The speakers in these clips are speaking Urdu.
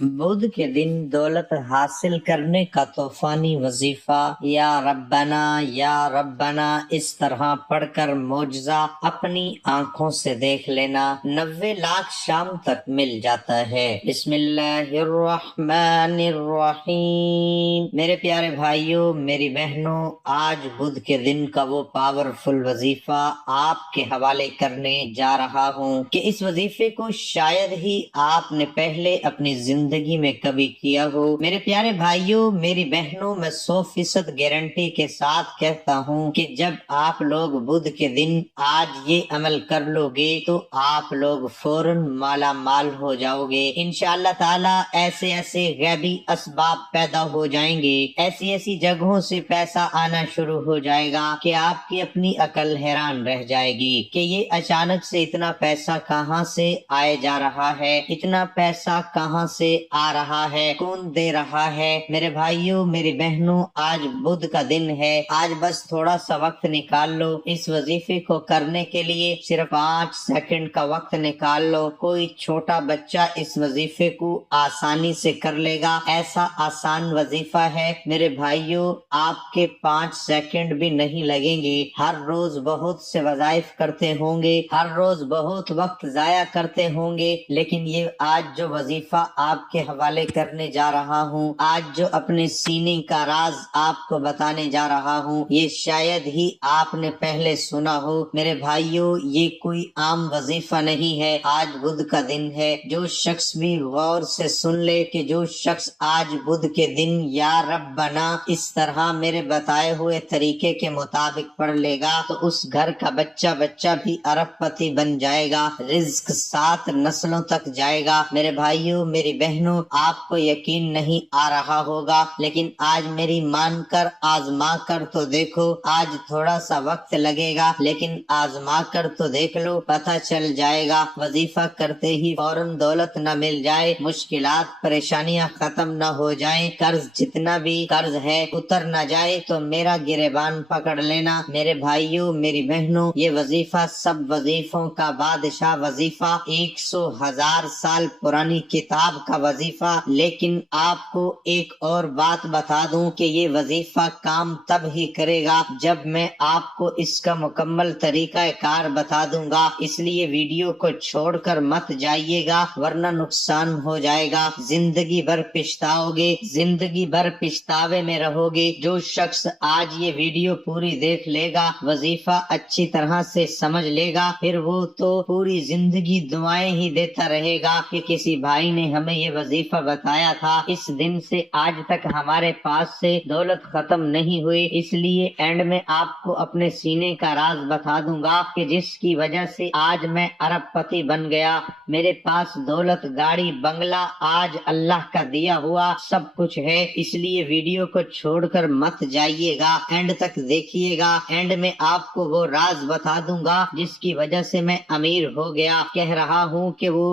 بدھ کے دن دولت حاصل کرنے کا طوفانی وظیفہ یا ربنا اس طرح پڑھ کر معجزہ اپنی آنکھوں سے دیکھ لینا 90 لاکھ شام تک مل جاتا ہے۔ بسم اللہ الرحمن الرحیم۔ میرے پیارے بھائیوں، میری بہنوں، آج بدھ کے دن کا وہ پاورفل وظیفہ آپ کے حوالے کرنے جا رہا ہوں کہ اس وظیفے کو شاید ہی آپ نے پہلے اپنی زندگی میں کبھی کیا ہو۔ میرے پیارے بھائیوں، میری بہنوں، میں 100% گارنٹی کے ساتھ کہتا ہوں کہ جب آپ لوگ بدھ کے دن آج یہ عمل کر لو گے تو آپ لوگ فوراً مالا مال ہو جاؤ گے انشاءاللہ تعالی۔ ایسے ایسے غیبی اسباب پیدا ہو جائیں گے، ایسی ایسی جگہوں سے پیسہ آنا شروع ہو جائے گا کہ آپ کی اپنی عقل حیران رہ جائے گی کہ یہ اچانک سے اتنا پیسہ کہاں سے آئے جا رہا ہے، اتنا پیسہ کہاں سے آ رہا ہے، کون دے رہا ہے۔ میرے بھائیوں، میری بہنوں، آج بدھ کا دن ہے، آج بس تھوڑا سا وقت نکال لو اس وظیفے کو کرنے کے لیے، صرف 5 سیکنڈ کا وقت نکال لو۔ کوئی چھوٹا بچہ اس وظیفے کو آسانی سے کر لے گا، ایسا آسان وظیفہ ہے۔ میرے بھائیوں، آپ کے 5 سیکنڈ بھی نہیں لگیں گے۔ ہر روز بہت سے وظائف کرتے ہوں گے، ہر روز بہت وقت ضائع کرتے ہوں گے، لیکن یہ آج جو وظیفہ آپ کے حوالے کرنے جا رہا ہوں، آج جو اپنے سینے کا راز آپ کو بتانے جا رہا ہوں، یہ شاید ہی آپ نے پہلے سنا ہو۔ میرے بھائیوں، یہ کوئی عام وظیفہ نہیں ہے، آج بدھ کا دن ہے۔ جو شخص بھی غور سے سن لے کہ جو شخص آج بدھ کے دن یا رب بنا اس طرح میرے بتائے ہوئے طریقے کے مطابق پڑھ لے گا تو اس گھر کا بچہ بھی ارب پتی بن جائے گا، رزق 7 نسلوں تک جائے گا۔ میرے بھائیوں، میری بہنوں، آپ کو یقین نہیں آ رہا ہوگا، لیکن آج میری مان کر آزما کر تو دیکھو۔ آج تھوڑا سا وقت لگے گا، لیکن آزما کر تو دیکھ لو، پتہ چل جائے گا۔ وظیفہ کرتے ہی فوراً دولت نہ مل جائے، مشکلات پریشانیاں ختم نہ ہو جائیں، قرض جتنا بھی قرض ہے اتر نہ جائے تو میرا گریبان پکڑ لینا۔ میرے بھائیوں، میری بہنوں، یہ وظیفہ سب وظیفوں کا بادشاہ وظیفہ، 100,000 سال پرانی کتاب کا وظیفہ۔ لیکن آپ کو ایک اور بات بتا دوں کہ یہ وظیفہ کام تب ہی کرے گا جب میں آپ کو اس کا مکمل طریقہ کار بتا دوں گا، اس لیے ویڈیو کو چھوڑ کر مت جائیے گا ورنہ نقصان ہو جائے گا، زندگی بھر پچھتاؤ گے، زندگی بھر پچھتاوے میں رہو گے۔ جو شخص آج یہ ویڈیو پوری دیکھ لے گا، وظیفہ اچھی طرح سے سمجھ لے گا، پھر وہ تو پوری زندگی دعائیں ہی دیتا رہے گا کہ کسی بھائی نے ہمیں یہ وظیفہ بتایا تھا، اس دن سے آج تک ہمارے پاس سے دولت ختم نہیں ہوئی۔ اس لیے اینڈ میں آپ کو اپنے سینے کا راز بتا دوں گا کہ جس کی وجہ سے آج میں ارب پتی بن گیا، میرے پاس دولت، گاڑی، بنگلہ آج اللہ کا دیا ہوا سب کچھ ہے۔ اس لیے ویڈیو کو چھوڑ کر مت جائیے گا، اینڈ تک دیکھیے گا، اینڈ میں آپ کو وہ راز بتا دوں گا جس کی وجہ سے میں امیر ہو گیا۔ کہہ رہا ہوں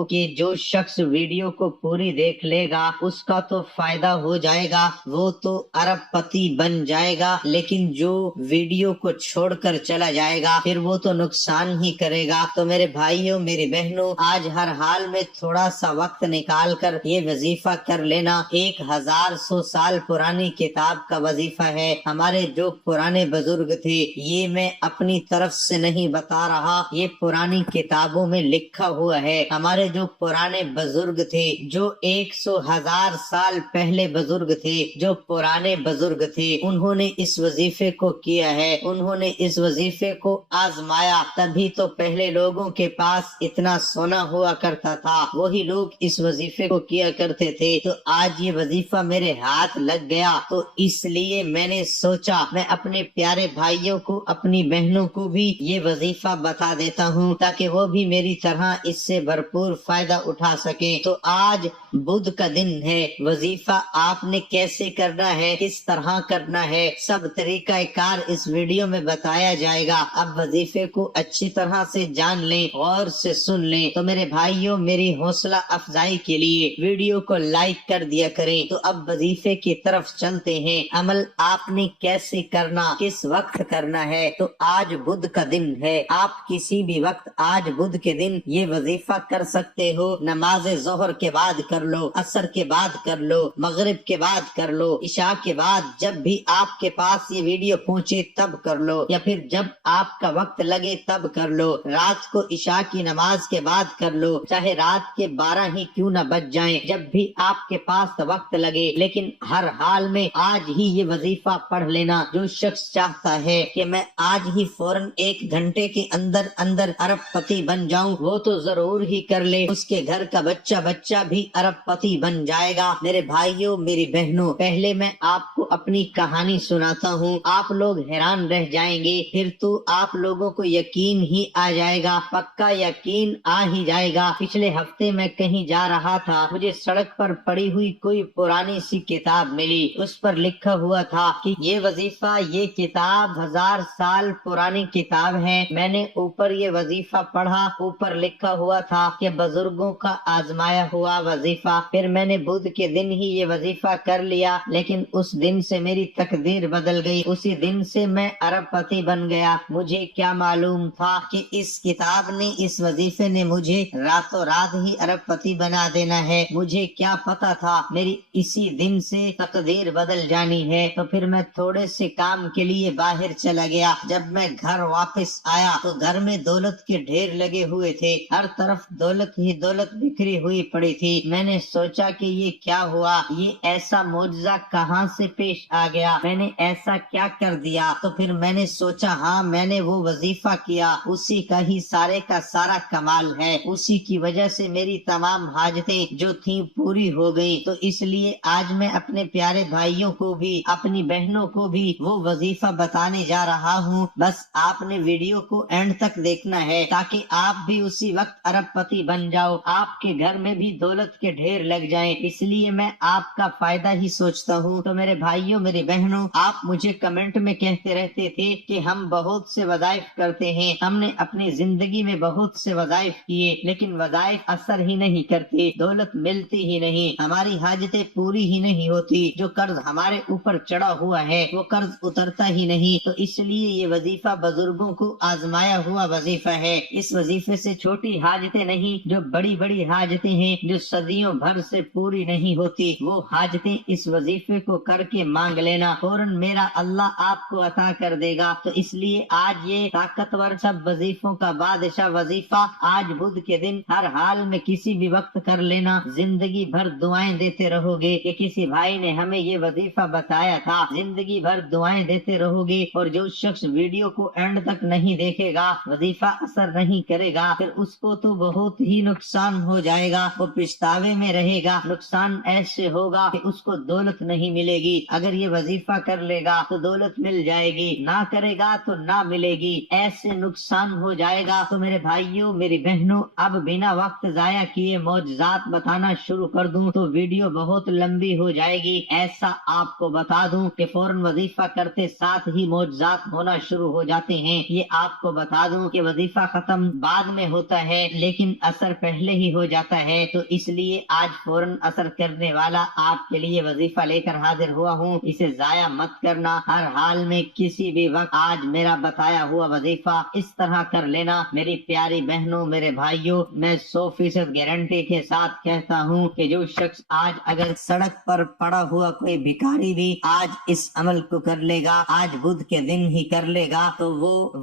کہ جو شخص ویڈیو کو پوری دیکھ لے گا اس کا تو فائدہ ہو جائے گا، وہ تو ارب پتی بن جائے گا، لیکن جو ویڈیو کو چھوڑ کر چلا جائے گا پھر وہ تو نقصان ہی کرے گا۔ تو میرے بھائیوں، میری بہنوں، آج ہر حال میں تھوڑا سا وقت نکال کر یہ وظیفہ کر لینا۔ 1100 سال پرانی کتاب کا وظیفہ ہے۔ ہمارے جو پرانے بزرگ تھے، یہ میں اپنی طرف سے نہیں بتا رہا، یہ پرانی کتابوں میں لکھا ہوا ہے۔ ہمارے جو پرانے بزرگ تھے، جو 100,000 سال پہلے بزرگ تھے، جو پرانے بزرگ تھے، انہوں نے اس وظیفے کو کیا ہے، انہوں نے اس وظیفے کو آزمایا، تبھی تو پہلے لوگوں کے پاس اتنا سونا ہوا کرتا تھا، وہی لوگ اس وظیفے کو کیا کرتے تھے۔ تو آج یہ وظیفہ میرے ہاتھ لگ گیا تو اس لیے میں نے سوچا میں اپنے پیارے بھائیوں کو، اپنی بہنوں کو بھی یہ وظیفہ بتا دیتا ہوں تاکہ وہ بھی میری طرح اس سے بھرپور فائدہ اٹھا سکیں۔ تو آج بدھ کا دن ہے، وظیفہ آپ نے کیسے کرنا ہے، کس طرح کرنا ہے، سب طریقہ کار اس ویڈیو میں بتایا جائے گا۔ اب وظیفے کو اچھی طرح سے جان لیں، غور سے سن لیں۔ تو میرے بھائیوں، میری حوصلہ افزائی کے لیے ویڈیو کو لائک کر دیا کریں۔ تو اب وظیفے کی طرف چلتے ہیں۔ عمل آپ نے کیسے کرنا، کس وقت کرنا ہے؟ تو آج بدھ کا دن ہے، آپ کسی بھی وقت آج بدھ کے دن یہ وظیفہ کر سکتے ہو۔ نماز ظہر کے بعد کر لو, عصر کے بعد کر لو, مغرب کے بعد کر لو, عشاء کے بعد, جب بھی آپ کے پاس یہ ویڈیو پہنچے تب کر لو, یا پھر جب آپ کا وقت لگے تب کر لو. رات کو عشاء کی نماز کے بعد کر لو, چاہے رات کے 12 ہی کیوں نہ بج جائیں, جب بھی آپ کے پاس وقت لگے, لیکن ہر حال میں آج ہی یہ وظیفہ پڑھ لینا. جو شخص چاہتا ہے کہ میں آج ہی فوراً 1 گھنٹے کے اندر اندر ارب پتی بن جاؤں, وہ تو ضرور ہی کر لے, اس کے گھر کا بچہ بھی ارب پتی بن جائے گا. میرے بھائیوں, میری بہنوں, پہلے میں آپ کو اپنی کہانی سناتا ہوں, آپ لوگ حیران رہ جائیں گے, پھر تو آپ لوگوں کو یقین ہی آ جائے گا, پکا یقین آ ہی جائے گا. پچھلے ہفتے میں کہیں جا رہا تھا, مجھے سڑک پر پڑی ہوئی کوئی پرانی سی کتاب ملی. اس پر لکھا ہوا تھا کہ یہ وظیفہ, یہ کتاب 1000 سال پرانی کتاب ہے. میں نے اوپر یہ وظیفہ پڑھا, اوپر لکھا ہوا تھا کہ بزرگوں کا آزمایا ہوا وظیفہ. پھر میں نے بدھ کے دن ہی یہ وظیفہ کر لیا, لیکن اس دن سے میری تقدیر بدل گئی, اسی دن سے میں ارب پتی بن گیا. مجھے کیا معلوم تھا کہ اس کتاب نے, اس وظیفے نے مجھے راتوں رات ہی ارب پتی بنا دینا ہے. مجھے کیا پتا تھا میری اسی دن سے تقدیر بدل جانی ہے. تو پھر میں تھوڑے سے کام کے لیے باہر چلا گیا. جب میں گھر واپس آیا تو گھر میں دولت کے ڈھیر لگے ہوئے تھے, ہر طرف دولت ہی دولت بکھری ہوئی پڑی تھی. میں نے سوچا کہ یہ کیا ہوا, یہ ایسا معجزہ کہاں سے پیش آ گیا, میں نے ایسا کیا کر دیا. تو پھر میں نے سوچا, ہاں میں نے وہ وظیفہ کیا, اسی کا ہی سارے کا سارا کمال ہے, اسی کی وجہ سے میری تمام حاجتیں جو تھیں پوری ہو گئیں. تو اس لیے آج میں اپنے پیارے بھائیوں کو بھی, اپنی بہنوں کو بھی وہ وظیفہ بتانے جا رہا ہوں. بس آپ نے ویڈیو کو اینڈ تک دیکھنا ہے تاکہ آپ بھی اسی وقت ارب پتی بن جاؤ, آپ کے گھر میں بھی دولت کے ڈھیر لگ جائیں. اس لیے میں آپ کا فائدہ ہی سوچتا ہوں. تو میرے بھائیوں, میری بہنوں, آپ مجھے کمنٹ میں کہتے رہتے تھے کہ ہم بہت سے وظائف کرتے ہیں, ہم نے اپنی زندگی میں بہت سے وظائف کیے, لیکن وظائف اثر ہی نہیں کرتے, دولت ملتی ہی نہیں, ہماری حاجتیں پوری ہی نہیں ہوتی. جو قرض ہمارے اوپر چڑھا ہوا ہے وہ قرض اترتا ہی نہیں. تو اس لیے یہ وظیفہ بزرگوں کو آزمایا ہوا وظیفہ ہے. اس وظیفے سے چھوٹی حاجتیں نہیں, جو بڑی بڑی حاجتیں ہیں جو صدیوں بھر سے پوری نہیں ہوتی, وہ حاجتیں اس وظیفے کو کر کے مانگ لینا, فوراً میرا اللہ آپ کو عطا کر دے گا. تو اس لیے آج یہ طاقتور سب وظیفوں کا بادشاہ وظیفہ آج بدھ کے دن ہر حال میں کسی بھی وقت کر لینا. زندگی بھر دعائیں دیتے رہو گے کہ کسی بھائی نے ہمیں یہ وظیفہ بتایا تھا, زندگی بھر دعائیں دیتے رہو گے. اور جو شخص ویڈیو کو اینڈ تک نہیں دیکھے گا, وظیفہ اثر نہیں کرے گا, پھر اس کو تو بہت ہی نقصان ہو جائے گا, وہ پچھتاوے میں رہے گا. نقصان ایسے ہوگا کہ اس کو دولت نہیں ملے گی. اگر یہ وظیفہ کر لے گا تو دولت مل جائے گی, نہ کرے گا تو نہ ملے گی, ایسے نقصان ہو جائے گا. تو میرے بھائیوں, میری بہنوں, اب بنا وقت ضائع کیے معجزات بتانا شروع کر دوں تو ویڈیو بہت لمبی ہو جائے گی. ایسا آپ کو بتا دوں کہ فوراً وظیفہ کرتے ساتھ ہی معجزات ہونا شروع ہو جاتے ہیں. یہ آپ کو بتا دوں کہ وظیفہ ختم بعد میں ہوتا ہے لیکن اثر پہلے ہی ہو جاتا ہے. تو اس لیے آج فوراً اثر کرنے والا آپ کے لیے وظیفہ لے کر حاضر ہوا ہوں, اسے ضائع مت کرنا. ہر حال میں کسی بھی وقت آج میرا بتایا ہوا وظیفہ اس طرح کر لینا. میری پیاری بہنوں, میرے بھائیوں, میں 100% گارنٹی کے ساتھ کہتا ہوں کہ جو شخص آج اگر سڑک پر پڑا ہوا کوئی بھکاری بھی آج اس عمل کو کر لے گا, آج بدھ کے دن ہی کر لے گا, تو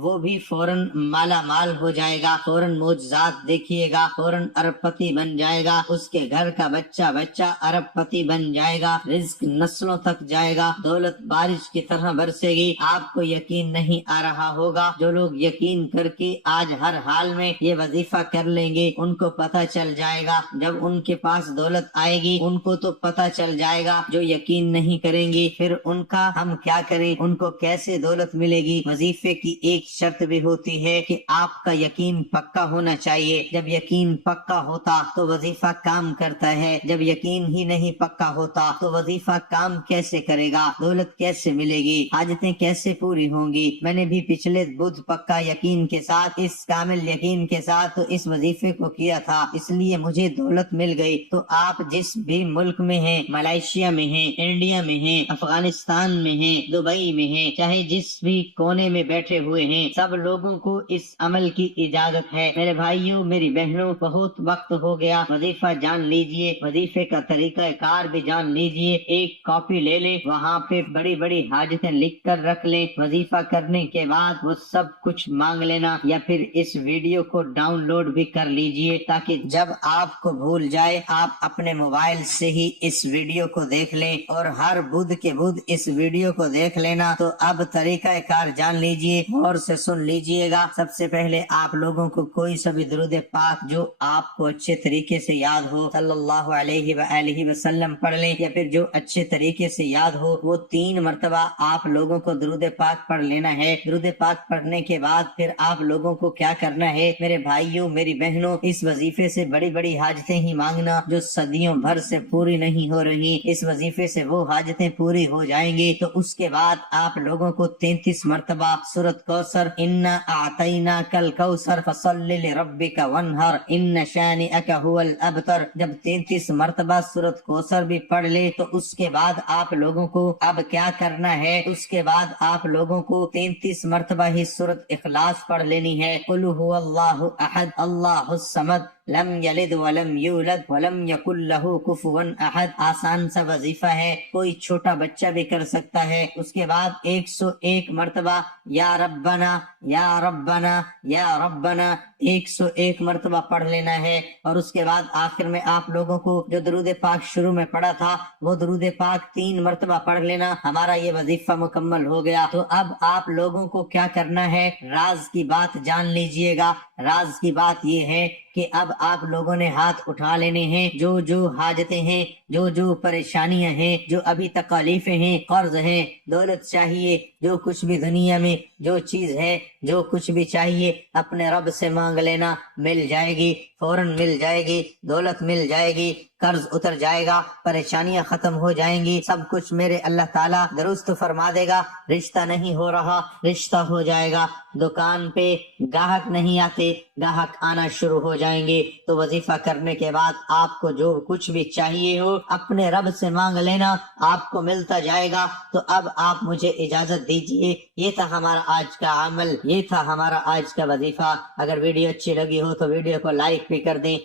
وہ بھی فوراً مالا مال ہو جائے گا, فوراً معجزات دیکھیے گا, فوراً ارب پتی بن جائے گا, اس کے گھر کا بچہ ارب پتی بن جائے گا, رزق نسلوں تک جائے گا, دولت بارش کی طرح برسے گی. آپ کو یقین نہیں آ رہا ہوگا, جو لوگ یقین کر کے آج ہر حال میں یہ وظیفہ کر لیں گے ان کو پتہ چل جائے گا, جب ان کے پاس دولت آئے گی ان کو تو پتہ چل جائے گا. جو یقین نہیں کریں گی پھر ان کا ہم کیا کریں, ان کو کیسے دولت ملے گی. وظیفے کی ایک شرط بھی ہوتی ہے کہ آپ کا یقین پکا ہونا چاہیے. جب یقین پکا ہوتا تو وظیفہ کام کرتا ہے, جب یقین ہی نہیں پکا ہوتا تو وظیفہ کام کیسے کرے گا, دولت کیسے ملے گی, حاجتیں کیسے پوری ہوں گی. میں نے بھی پچھلے بدھ پکا یقین کے ساتھ, اس کامل یقین کے ساتھ تو اس وظیفے کو کیا تھا, اس لیے مجھے دولت مل گئی. تو آپ جس بھی ملک میں ہیں, ملائیشیا میں ہیں, انڈیا میں ہیں, افغانستان میں ہیں, دبئی میں ہیں, چاہے جس بھی کونے میں بیٹھے ہوئے ہیں, سب لوگوں کو اس عمل کی اجازت ہے. میرے بھائیوں, میری بہنوں, بہت وقت ہو گیا, وظیفہ جان لیجئے, وظیفے کا طریقہ کار بھی جان لیجئے. ایک کاپی لے لیں, وہاں پہ بڑی بڑی حاجتیں لکھ کر رکھ لیں. وظیفہ کرنے کے بعد وہ سب کچھ مانگ لینا, یا پھر اس ویڈیو کو ڈاؤن لوڈ بھی کر لیجئے تاکہ جب آپ کو بھول جائے آپ اپنے موبائل سے ہی اس ویڈیو کو دیکھ لیں, اور ہر بدھ کے بدھ اس ویڈیو کو دیکھ لینا. تو اب طریقہ کار جان لیجئے, غور سے سن لیجئے گا. سب سے پہلے آپ لوگوں کو کوئی سا بھی درود پاک جو آپ کو اچھے طریقے سے یاد ہو صلی اللہ علیہ وآلہ وسلم پڑھ لیں, یا پھر جو اچھے طریقے سے یاد ہو وہ 3 مرتبہ آپ لوگوں کو درود پاک پڑھ لینا ہے. درود پاک پڑھنے کے بعد پھر آپ لوگوں کو کیا کرنا ہے میرے بھائیوں میری بہنوں, اس وظیفے سے بڑی بڑی حاجتیں ہی مانگنا جو صدیوں بھر سے پوری نہیں ہو رہی. اس وظیفے سے وہ حاجتیں پوری ہو جائیں گی. تو اس کے بعد آپ لوگوں کو 33 مرتبہ سورۃ کوثر, انا اعطیناک الکوثر فصل لربک وانحر ان شانئک هو الابتر, جب 33 مرتبہ سورۃ کوثر بھی پڑھ لے تو اس کے بعد آپ لوگوں کو اب کیا کرنا ہے, اس کے بعد آپ لوگوں کو 33 مرتبہ ہی سورۃ اخلاص پڑھ لینی ہے. قل هو اللہ احد اللہ الصمد لم یلد ولم یولد ولم یکن لہ کفوا احد. آسان سا وظیفہ ہے, کوئی چھوٹا بچہ بھی کر سکتا ہے. اس کے بعد 101 مرتبہ یا ربنا یا ربنا یا ربنا 101 مرتبہ پڑھ لینا ہے. اور اس کے بعد آخر میں آپ لوگوں کو جو درود پاک شروع میں پڑھا تھا وہ درود پاک 3 مرتبہ پڑھ لینا. ہمارا یہ وظیفہ مکمل ہو گیا. تو اب آپ لوگوں کو کیا کرنا ہے, راز کی بات جان لیجئے گا. راز کی بات یہ ہے کہ اب آپ لوگوں نے ہاتھ اٹھا لینے ہیں. جو جو حاجتیں ہیں, جو جو پریشانیاں ہیں, جو ابھی تکالیفیں ہیں, قرض ہیں, دولت چاہیے, جو کچھ بھی دنیا میں جو چیز ہے, جو کچھ بھی چاہیے اپنے رب سے مانگ لینا, مل جائے گی, فوراً مل جائے گی. دولت مل جائے گی, قرض اتر جائے گا, پریشانیاں ختم ہو جائیں گی, سب کچھ میرے اللہ تعالیٰ درست فرما دے گا. رشتہ نہیں ہو رہا, رشتہ ہو جائے گا. دکان پہ گاہک نہیں آتے, گاہک آنا شروع ہو جائیں گے. تو وظیفہ کرنے کے بعد آپ کو جو کچھ بھی چاہیے ہو اپنے رب سے مانگ لینا, آپ کو ملتا جائے گا. تو اب آپ مجھے اجازت دیجئے. یہ تھا ہمارا آج کا عمل, یہ تھا ہمارا آج کا وظیفہ. اگر ویڈیو اچھی لگی ہو تو ویڈیو کو لائک بھی کر دیں.